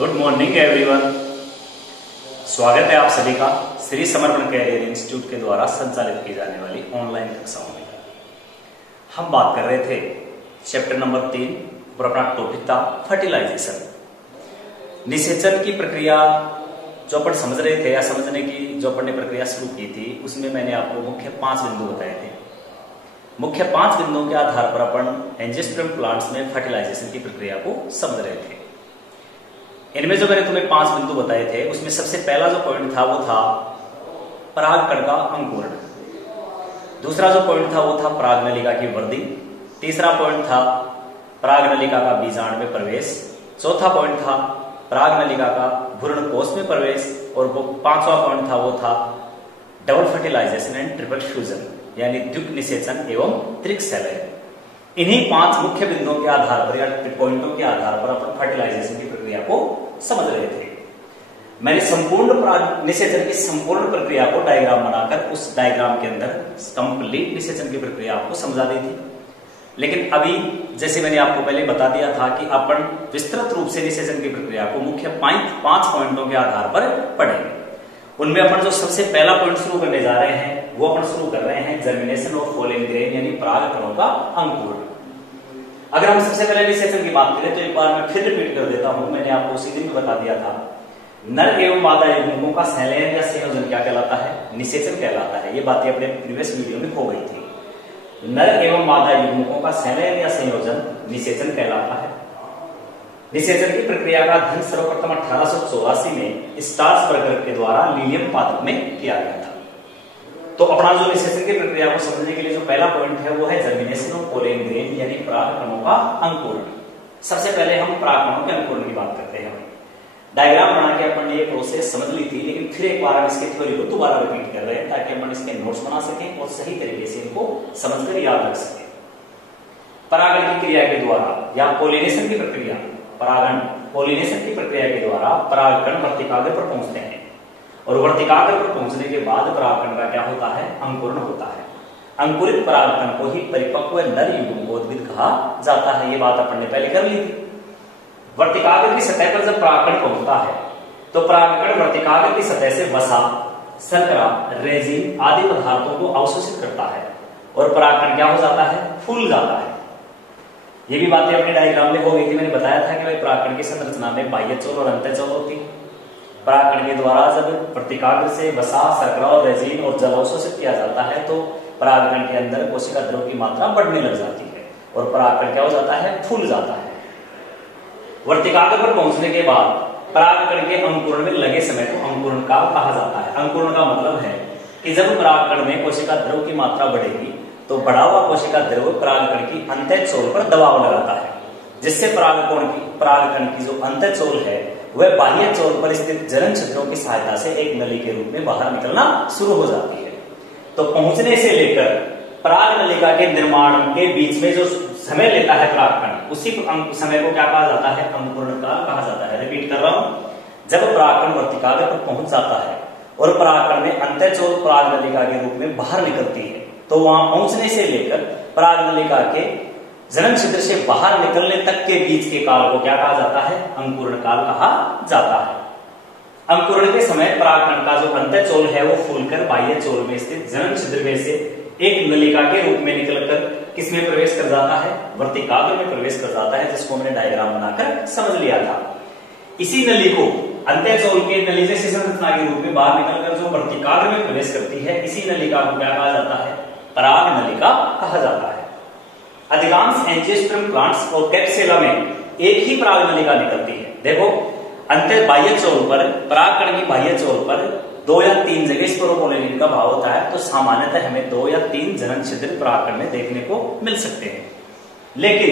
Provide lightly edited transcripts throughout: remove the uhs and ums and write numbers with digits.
Good morning everyone. स्वागत है आप सभी का श्री समर्पण कैरियर इंस्टीट्यूट के द्वारा संचालित की जाने वाली ऑनलाइन कक्षाओं में। हम बात कर रहे थे चैप्टर नंबर 3 और अपना टॉपिक था फर्टिलाइजेशन। निषेचन की प्रक्रिया जो अपन समझ रहे थे या समझने की जो अपन ने प्रक्रिया शुरू की थी, उसमें मैंने आपको मुख्य 5 बिंदु बताए थे। मुख्य 5 बिंदुओं के आधार पर अपन एंजियोस्पर्म प्लांट्स में फर्टिलाइजेशन की प्रक्रिया को समझ रहे थे। इनमें जो मैंने तुम्हें 5 बिंदु बताए थे, उसमें सबसे पहला जो पॉइंट था वो था परागकण का अंकुरण। दूसरा जो पॉइंट था वो था परागनलिका की वृद्धि। तीसरा पॉइंट था परागनलिका का बीजांड में प्रवेश। चौथा पॉइंट था परागनलिका का भ्रूणकोश में प्रवेश। और 5वां पॉइंट था वो था double fertilization and triple fusion, यानी द्विक निषेचन एवं त्रिक शैलय। इन्हीं 5 मुख्य बिंदुओं के आधार पर या पॉइंटों के आधार पर अपन फर्टिलाइजेशन की प्रक्रिया को समझ रहे थे। मैंने संपूर्ण निषेचन की संपूर्ण प्रक्रिया को डायग्राम बनाकर उस डायग्राम के अंदर कंप्लीट निषेचन की प्रक्रिया आपको समझा दी थी। लेकिन अभी जैसे मैंने आपको पहले बता दिया था कि अपन विस्तृत रूप से निषेचन की प्रक्रिया को मुख्य 5 पॉइंटों के आधार पर पढ़ेंगे। उनमें अपन जो सबसे पहला पॉइंट शुरू करने जा रहे हैं वो अपन शुरू कर रहे हैं जर्मिनेशन ऑफ पॉलन ग्रेन, यानी परागकणों का अंकुरण। अगर हम सबसे पहले निषेचन की बात करें तो एक बार मैं फिर रिपीट कर देता हूं। मैंने आपको उसी दिन बता दिया था नर एवं मादा युग्मकों का संलयन या संयोजन क्या कहलाता है? निषेचन कहलाता है। ये बातें अपने प्रीवियस वीडियो में खो गई थी। नर एवं मादा युग्मकों का संलयन या संयोजन निषेचन कहलाता है। निषेचन की प्रक्रिया का अध्ययन सर्वप्रथम 1884 में स्टार्सबर्गर के द्वारा लीलियम पादप में किया गया था। तो अपना जो निषेचन की प्रक्रिया को समझने के लिए जो पहला पॉइंट है वो है जर्मिनेशन ऑफ पॉलन ग्रेन, यानी परागकणों का अंकुरण। सबसे पहले हम परागकणों के अंकुरण की बात करते हैं। डायग्राम बना के अपन ने ये प्रोसेस समझ ली थी, लेकिन फिर एक बार हम इसके थ्योरी को दोबारा रिपीट कर रहे हैं ताकि अपन इसके नोट्स बना सकें और सही तरीके से इनको समझकर याद रख सकें। परागण की क्रिया के द्वारा या पोलिनेशन की प्रक्रिया, परागण पोलिनेशन की प्रक्रिया के द्वारा परागकण वर्तिकाग्र पर पहुंचते हैं और वर्तिकाग्र पर पहुंचने के बाद परागकण का क्या होता है? अंकुरण होता है। अंकुरित परागकण को ही परिपक्व नर युग्मकोद्भिद कहा जाता है। ये बात अपन ने पहले कर ली थी। वर्तिकाग्र की सतह पर जब परागकण पहुंचता है तो परागकण वर्तिकाग्र की सतह से वसा, शर्करा, रेजिन आदि पदार्थों को अवशोषित करता है और परागकण क्या हो जाता है? फूल जाता है। ये भी बातें अपने डायग्राम में हो गई थी। मैंने बताया था कि भाई परागकण की संरचना में बाह्य चोल और अंतःचोल होती है। परागकण के द्वारा जब वर्तिकाग्र से वसा, शर्करा और रेजिन और जल अवशोषित किया जाता है तो परागकण के अंदर कोशिका द्रव की मात्रा बढ़ने लग जाती है और परागकण क्या हो जाता है? फूल जाता है। वर्तिकाग्र पर पहुंचने के बाद परागकण के अंकुरण में लगे समय को अंकुरण काल कहा जाता है। अंकुरण का मतलब है कि जब परागकण में कोशिका द्रव की मात्रा बढ़ेगी तो बढ़ा हुआ कोशिका द्रव परागकण की अंतःचोल पर दबाव लगाता है, जिससे परागकण की जो अंतःचोल है वह बाह्य चोल पर स्थित जनन छिद्रों की सहायता से एक नली के रूप में बाहर निकलना शुरू हो जाती है। तो पहुंचने से लेकर परागनलिका के निर्माण के बीच में जो समय लेता है परागकण, उसी समय को क्या कहा जाता है? अंकुरण काल कहा जाता है। रिपीट कर रहा हूं, जब परागकण वर्तिकाग्र पर पहुंच जाता है और परागकण में अंतःचोल परागनलिका के रूप में बाहर निकलती है तो वहां पहुंचने से लेकर परागनलिका के जनन छिद्र से बाहर निकलने तक के बीच के काल को क्या कहा जाता है? अंकुरण काल कहा जाता है। अंकुरण के समय परागकण का जो अंतःचोल है वो फूलकर बाह्य चोल में स्थित जनन छिद्र में से एक नलिका के रूप में निकलकर किसमें प्रवेश कर जाता है? वर्तिकाग्र में प्रवेश कर जाता है, जिसको हमने डायग्राम बनाकर समझ लिया था। इसी नली को अंतःचोल के नली जैसी संरचना के रूप में बाहर निकलकर जो वर्तिकाग्र में प्रवेश करती है, इसी नलिका को क्या कहा जाता है? परागनलिका कहा जाता है। अधिकांश एंजियोस्पर्म प्लांट्स और कैप्सुला में एक ही परागनलिका निकलती है। देखो, अंत बाह्य चोल पर, परागकण की बाह्य चोल पर 2 या 3 जगह स्पोरोपोलिन का भाव होता है, तो सामान्यतः हमें 2 या 3 जनन छिद्र परागकण में देखने को मिल सकते हैं। लेकिन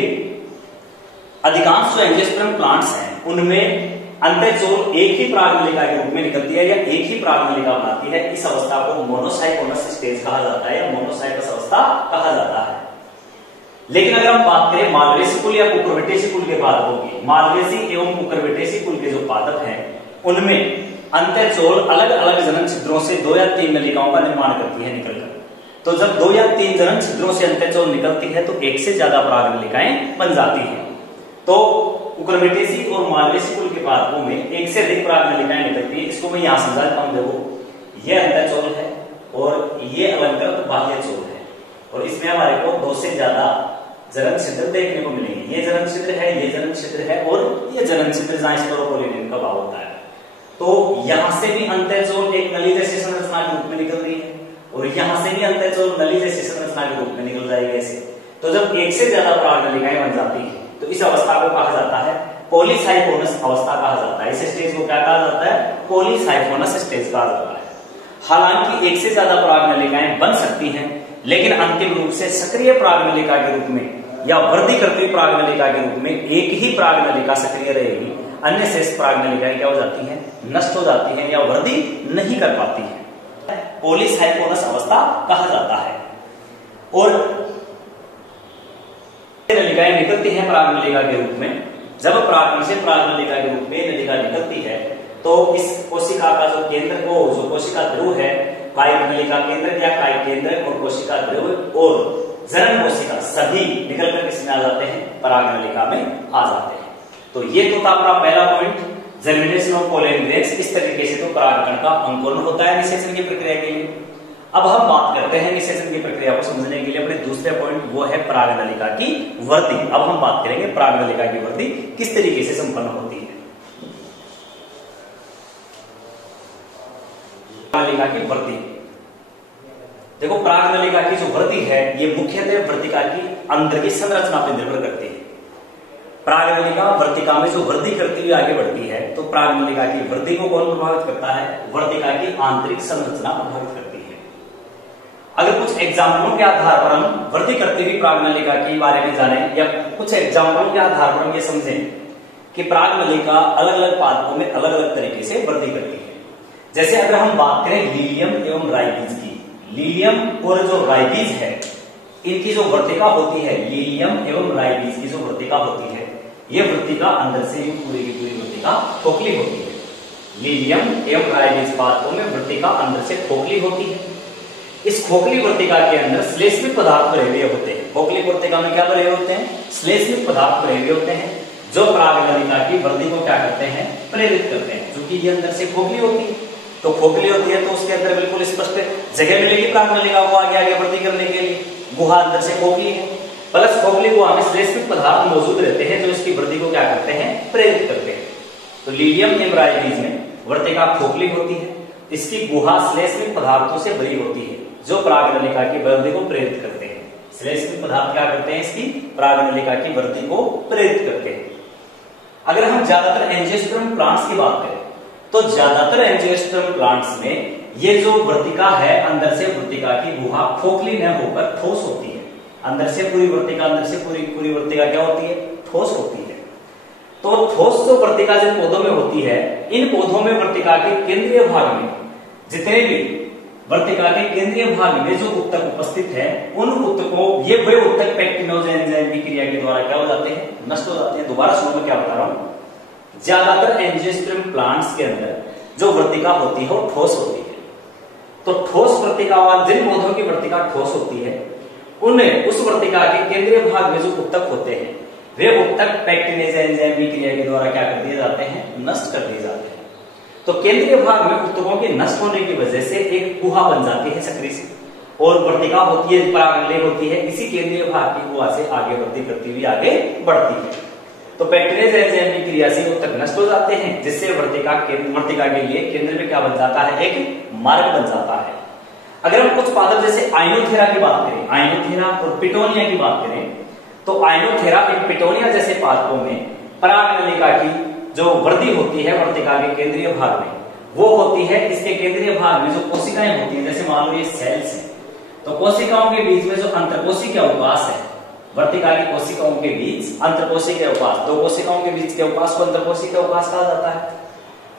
अधिकांश जो एंजियोस्पर्म प्लांट्स हैं उनमें अंतःचोल एक ही परागनलिका के रूप में निकलती है या एक ही परागनलिका बनाती है। इस अवस्था को मोनोसाइकोनस स्टेज कहा जाता है या मोनोसाइकस अवस्था कहा जाता है। लेकिन अगर हम बात करें मालवेसी कुल या कुकुरबिटेसी कुल के पादपों की, मालवेसी एवं कुकुरबिटेसी कुल के जो पादप हैं उनमें अंतःचोल अलग अलग जनन छिद्रों से 2 या 3 नलिकाओं का निर्माण करती है निकलकर। तो जब 2 या 3 जनन छिद्रों से अंतःचोल निकलती है तो एक से ज्यादा परागनलिकाएं बन जाती हैं। तो कुकुरबिटेसी और मालवेसी कुल के पादपों में एक से अधिक परागनलिकाएं निकलती है। इसको मैं यहाँ समझा देता हूँ। देखो ये अंतःचोल है और ये अलंकृत बाह्य चोल है, और इसमें हमारे को दो से ज्यादा जनन छिद्र देखने को मिलेंगे। ये जनन छिद्र है, ये जनन छिद्र है, और ये जनन छिद्र जहां स्पोरोपोलिन का भाव होता है। तो यहां से भी अंतःचोल एक नली जैसी संरचना के रूप में निकल रही है, और यहां से भी अंतःचोल नली जैसी संरचना के रूप में निकल जाएगी ऐसे। तो जब एक से ज्यादा परागनलिकाएं बन जाती है तो इस अवस्था को कहा जाता है पॉलीसाइफोनस अवस्था कहा जाता है। इस स्टेज को क्या कहा जाता है? पॉलीसाइफोनस स्टेज कहा जाता है। हालांकि एक से ज्यादा परागनलिकाएं बन सकती हैं, लेकिन अंतिम रूप से सक्रिय परागनलिका के रूप में या वृद्धि करती हुई परागनलिका के रूप में एक ही परागनलिका सक्रिय रहेगी। अन्य शेष परागनलिकाएं क्या हो जाती हैं? नष्ट हो जाती हैं या वृद्धि नहीं कर पाती हैं। पॉलीसाइफोनस अवस्था कहा जाता है। और नलिकाएं निकलती हैं परागनलिका के रूप में। जब परागन से परागनलिका के रूप में नलिका निकलती है तो इस कोशिका का जो केंद्र को जो कोशिका ध्रुव है, कायिक नलिका केंद्र या कायिक केंद्र और कोशिका ध्रुव और जनन कोशिका सभी निकलकर किसमें आ जाते हैं? परागनलिका में आ जाते हैं। तो ये तो था अपना पहला point, germination of pollen grains. इस तरीके से तो परागकण का अंकुरण होता है निषेचन की प्रक्रिया के लिए। अब हम बात करते हैं निषेचन की प्रक्रिया को समझने के लिए अपने दूसरे पॉइंट, वो है परागनलिका की वृद्धि। अब हम बात करेंगे परागनलिका की वृद्धि किस तरीके से संपन्न होती है। परागनलिका की वृद्धि, देखो परागनलिका की जो वृद्धि है ये मुख्यतः वर्तिका की अंदर की संरचना पर निर्भर करती है। परागनलिका वर्तिका में जो वृद्धि करती हुई आगे बढ़ती है, तो परागनलिका की वृद्धि को कौन प्रभावित करता है? वर्तिका की आंतरिक संरचना प्रभावित करती है। अगर कुछ एग्जाम्पलों के आधार पर हम वृद्धि करती हुई परागनलिका के बारे में जाने, या कुछ एग्जाम्पलों के आधार पर हम ये समझें कि परागनलिका अलग अलग पादपों में अलग अलग तरीके से वृद्धि करती है। जैसे अगर हम बात करें लीलियम एवं राइबीज की, लीलियम और जो राइबीज है इनकी जो वर्तिका होती है, लीलियम एवं राइबीज की जो वर्तिका होती है, ये वर्तिका अंदर से ही पूरी की पूरी वर्तिका खोखली होती है। लीलियम एवं राइबीज पादपों में वर्तिका अंदर से खोखली होती है। इस खोखली वर्तिका के अंदर श्लेष्मिक पदार्थ भरे हुए होते हैं। खोखली वर्तिका में क्या भरे होते हैं? श्लेष्मिक पदार्थ भरे हुए होते हैं, जो परागनलिका की वृद्धि को क्या करते हैं? प्रेरित करते हैं। क्योंकि ये अंदर से खोखली होती है, तो खोखली होती है तो उसके अंदर बिल्कुल स्पष्ट जगह मिलेगी परागनलिका को आगे आगे वृद्धि करने के लिए। गुहा अंदर से खोखली है, प्लस खोखली गुहा में श्लेष्मिक पदार्थ मौजूद रहते हैं जो इसकी वृद्धि को क्या करते हैं? प्रेरित करते हैं। तो लीलियम एवं राइबीज में वर्तिका खोखली होती है, इसकी गुहा श्लेष्मिक पदार्थों से भरी होती है जो परागनलिका की वृद्धि को प्रेरित करते हैं। श्लेष्मिक पदार्थ क्या करते हैं? इसकी परागनलिका की वृद्धि को प्रेरित करते हैं। अगर हम ज्यादातर एंजियोस्पर्म प्लांट्स की बात करें तो ज्यादातर एंजियोस्पर्म प्लांट्स में ये जो वर्तिका है अंदर से वर्तिका की गुहा खोखली न होकर ठोस होती है। अंदर से पूरी वर्तिका, अंदर से पूरी वर्तिका क्या होती है? ठोस होती है। तो ठोस जो वर्तिका जिन पौधों में होती है, इन पौधों में वर्तिका के केंद्रीय भाग में जितने भी वर्तिका के केंद्रीय भाग में जो उत्तक उपस्थित है, उन उत्तकों ये वे उत्तक पेक्टिनोज एंजाइम की क्रिया के द्वारा क्या हो जाते हैं? नष्ट हो जाते हैं। दोबारा सुनो मैं क्या बता रहा हूं। ज्यादातर एंजियोस्पर्म प्लांट्स के अंदर जो वर्तिका होती है वो ठोस होती है। तो ठोस वर्तिका वाले जिन पौधों की वर्तिका ठोस होती है, उन्हें उस वर्तिका के केंद्रीय भाग में जो उत्तक होते हैं, वे उत्तक पेक्टिनेज एंजाइम की क्रिया के द्वारा क्या कर दिए जाते हैं? नष्ट कर दिए जाते हैं। तो केंद्रीय भाग में उत्तकों के नष्ट होने की वजह से एक गुहा बन जाती है सक्रिय से, और वर्तिका होती है, परागनली होती है, इसी केंद्रीय भाग की गुहा से आगे वृद्धि करती हुई आगे बढ़ती है। तो पेक्टिनेज एंजाइम की क्रिया से उत्तक नष्ट हो जाते हैं, जिससे वर्तिका के लिए केंद्र में क्या बन जाता है? एक मार्ग बन जाता है। अगर हम कुछ पादप जैसे आइनोथेरा की बात करें, आइनोथेरा और पिटोनिया की बात करें, तो आइनोथेरा और पिटोनिया जैसे पादपों में परागनलिका की जो वृद्धि होती है वर्तिका के केंद्रीय भाग में, वो होती है इसके केंद्रीय भाग में जो कोशिकाएं होती हैं, जैसे मान लो ये सेल्स हैं, तो कोशिकाओं के बीच में जो अंतरकोशिकीय अवकाश है, वर्तिका की कोशिकाओं के बीच अंतरकोशिकीय अवकाश, दो कोशिकाओं के बीच के अवकाश को अंतरकोशिकीय अवकाश कहा जाता है।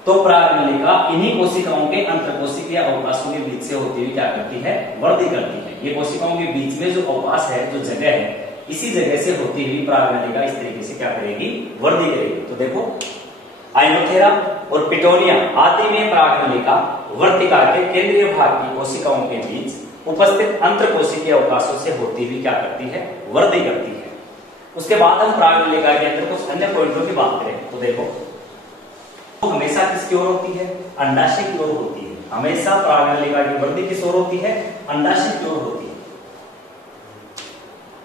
तो परागनलिका इन्हीं कोशिकाओं के अंतरकोशिकीय अवकाशों के बीच से होती हुई क्या करती है? वृद्धि करती है। ये कोशिकाओं के बीच में जो अवकाश है, जो जगह है, इसी जगह से होती हुई परागनलिका इस तरीके से क्या करेगी? वृद्धि करेगी। तो देखो आइनोथेरा और पिटोनिया आदि में परागनलिका वर्तिका के केंद्रीय भाग की कोशिकाओं के बीच उपस्थित अंतरकोशिकीय अवकाशों से होती हुई क्या करती है? वृद्धि करती है। उसके बाद हम परागनलिका के अंदर कुछ अन्य पॉइंटों की बात करें तो देखो, तो हमेशा किसकी ओर होती है? अंडाशय की ओर होती है। हमेशा परागनलिका की वृद्धि किस ओर होती है? अंडाशय की ओर होती है।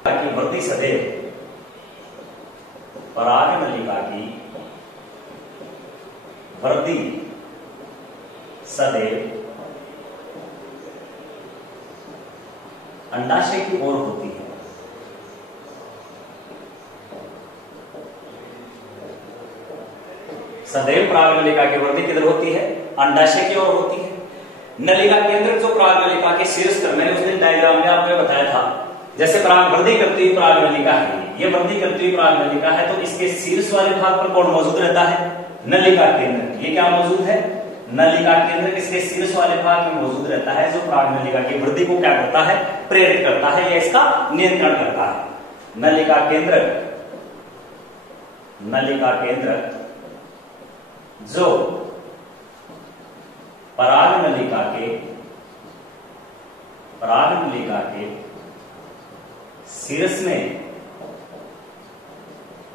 की वृद्धि सदैव परागनलिका की वृद्धि सदैव अंडाशय की ओर होती है। सदैव परागनलिका की वृद्धि किधर होती है? अंडाशय की ओर होती है। नलिका केंद्र जो परागनलिका के शीर्ष पर, मैंने उस दिन डायग्राम में आपको बताया था, जैसे पराग वृद्धि करती हुई परागनलिका है, ये वृद्धि करती हुई परागनलिका है, तो इसके शीर्ष वाले भाग पर कौन मौजूद रहता है? नलिका केंद्र। ये क्या मौजूद है? नलिका केंद्र इसके शीर्ष वाले भाग में मौजूद रहता है, जो परागनलिका की वृद्धि को क्या करता है? प्रेरित करता है या इसका नियंत्रण करता है। नलिका केंद्र जो परागनलिका के शीर्ष में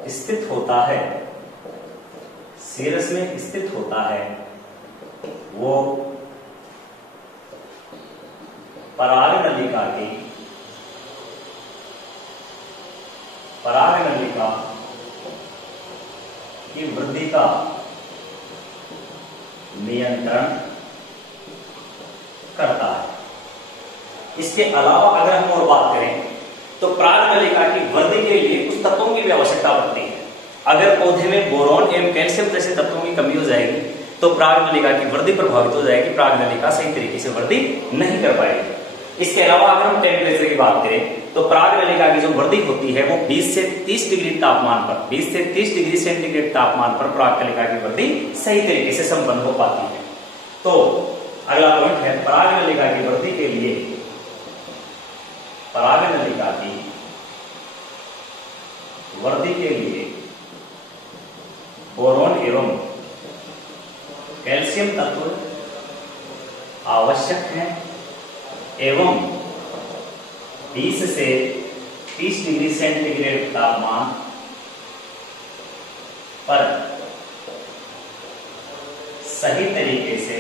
स्थित होता है, शीर्ष में स्थित होता है, वो परागनलिका की वृद्धि का नियंत्रण करता है। इसके अलावा अगर हम और बात करें तो परागनलिका की वृद्धि के लिए कुछ तत्वों की भी आवश्यकता पड़ती है। अगर पौधे में बोरोन एवं कैल्शियम जैसे तत्वों की कमी हो जाएगी तो परागनलिका की वृद्धि प्रभावित हो जाएगी, परागनलिका सही तरीके से वृद्धि नहीं कर पाएगी। इसके अलावा अगर हम टेम्परेचर की बात करें तो परागनलिका की जो वृद्धि होती है वो 20 से 30 डिग्री तापमान पर, 20 से 30 डिग्री सेंटीग्रेड तापमान पर परागनलिका की वृद्धि सही तरीके से संपन्न हो पाती है। तो अगला पॉइंट है, परागनलिका की वृद्धि के लिए परागनलिका की वृद्धि के लिए बोरोन एवं कैल्शियम तत्व आवश्यक हैं एवं 20 से 30 डिग्री सेंटीग्रेड तापमान पर सही तरीके से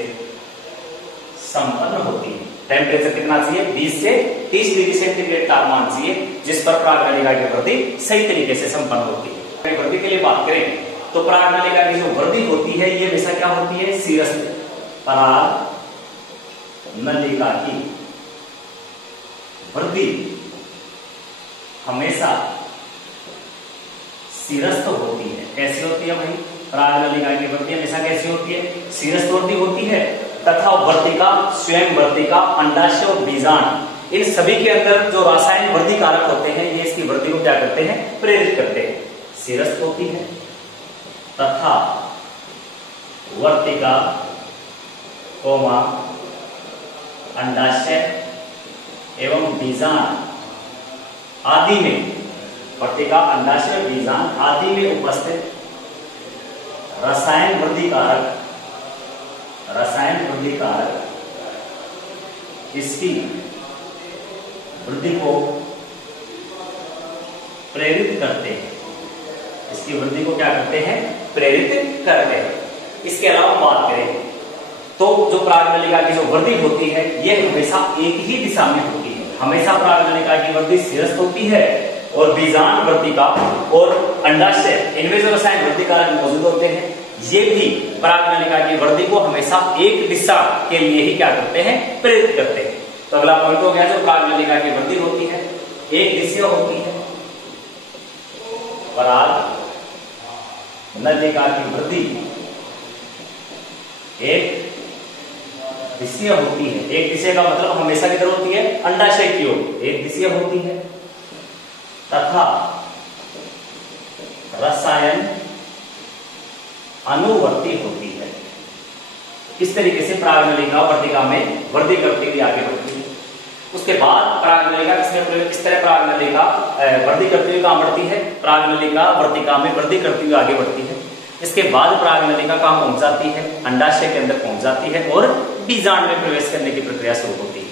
संपन्न होती है। टेम्परेचर कितना चाहिए? 20 से 30 डिग्री सेंटीग्रेड तापमान चाहिए, जिस पर परागनलिका की वृद्धि सही तरीके से संपन्न होती है। वृद्धि के लिए बात करें तो परागनलिका की जो वृद्धि होती है ये हमेशा क्या होती है? शीर्ष। परागनलिका की वृद्धि हमेशा शीर्षस्थ होती है। कैसी होती है भाई? परागनलिका की वृद्धि हमेशा कैसी होती है? शीर्षस्थ वृद्धि होती है तथा वर्तिका, स्वयं वर्तिका, अंडाशय और बीजांड, इन सभी के अंदर जो रासायनिक वृद्धि कारक होते हैं ये इसकी वृद्धि को क्या करते हैं? प्रेरित करते हैं। शीर्षस्थ होती है तथा वर्तिका, अंडाशय एवं बीजांड आदि में, वर्तिका, अंडाशय, बीजांड आदि में उपस्थित रसायन वृद्धि कारक इसकी वृद्धि को प्रेरित करते हैं। इसकी वृद्धि को क्या करते हैं? प्रेरित करते हैं। इसके अलावा बात करें तो जो परागनलिका की जो वृद्धि होती है यह हमेशा एक ही दिशा में होती है। हमेशा परागनलिका की वृद्धि शीर्षस्थ होती है और बीजांड, वर्तिका और अंडाशय, इनमें जो रसायन वृद्धि कारक मौजूद होते हैं ये भी परागनलिका की वृद्धि को हमेशा एक दिशा के लिए ही क्या करते हैं? प्रेरित करते हैं। तो अगला पॉइंट हो गया, जो परागनलिका की वृद्धि होती है एक दिशा होती है। परागनलिका की वृद्धि एक दिशा होती है। एक दिशा का मतलब हमेशा किधर होती है? अंडाशय की ओर एक दिशा होती है तथा रसायन अनुवर्ती होती है। इस तरीके से परागनलिका वर्तिका में वृद्धि करती हुई आगे बढ़ती है। उसके बाद परागनलिका किस तरह परागनलिका वृद्धि करती हुई कहां बढ़ती है? परागनलिका वर्तिका में वृद्धि करती हुई आगे बढ़ती है। इसके बाद परागनलिका कहां पहुंच जाती है? अंडाशय के अंदर पहुंच जाती है और बीजांड में प्रवेश करने की प्रक्रिया शुरू होती है।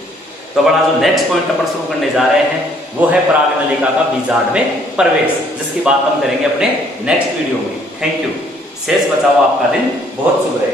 तो अपना जो नेक्स्ट पॉइंट अपन शुरू करने जा रहे हैं वो है पराग नलिका का बीजांड में प्रवेश, जिसकी बात हम करेंगे अपने नेक्स्ट वीडियो में। Thank you. शेष बचा हुआ आपका दिन बहुत शुभ रहे।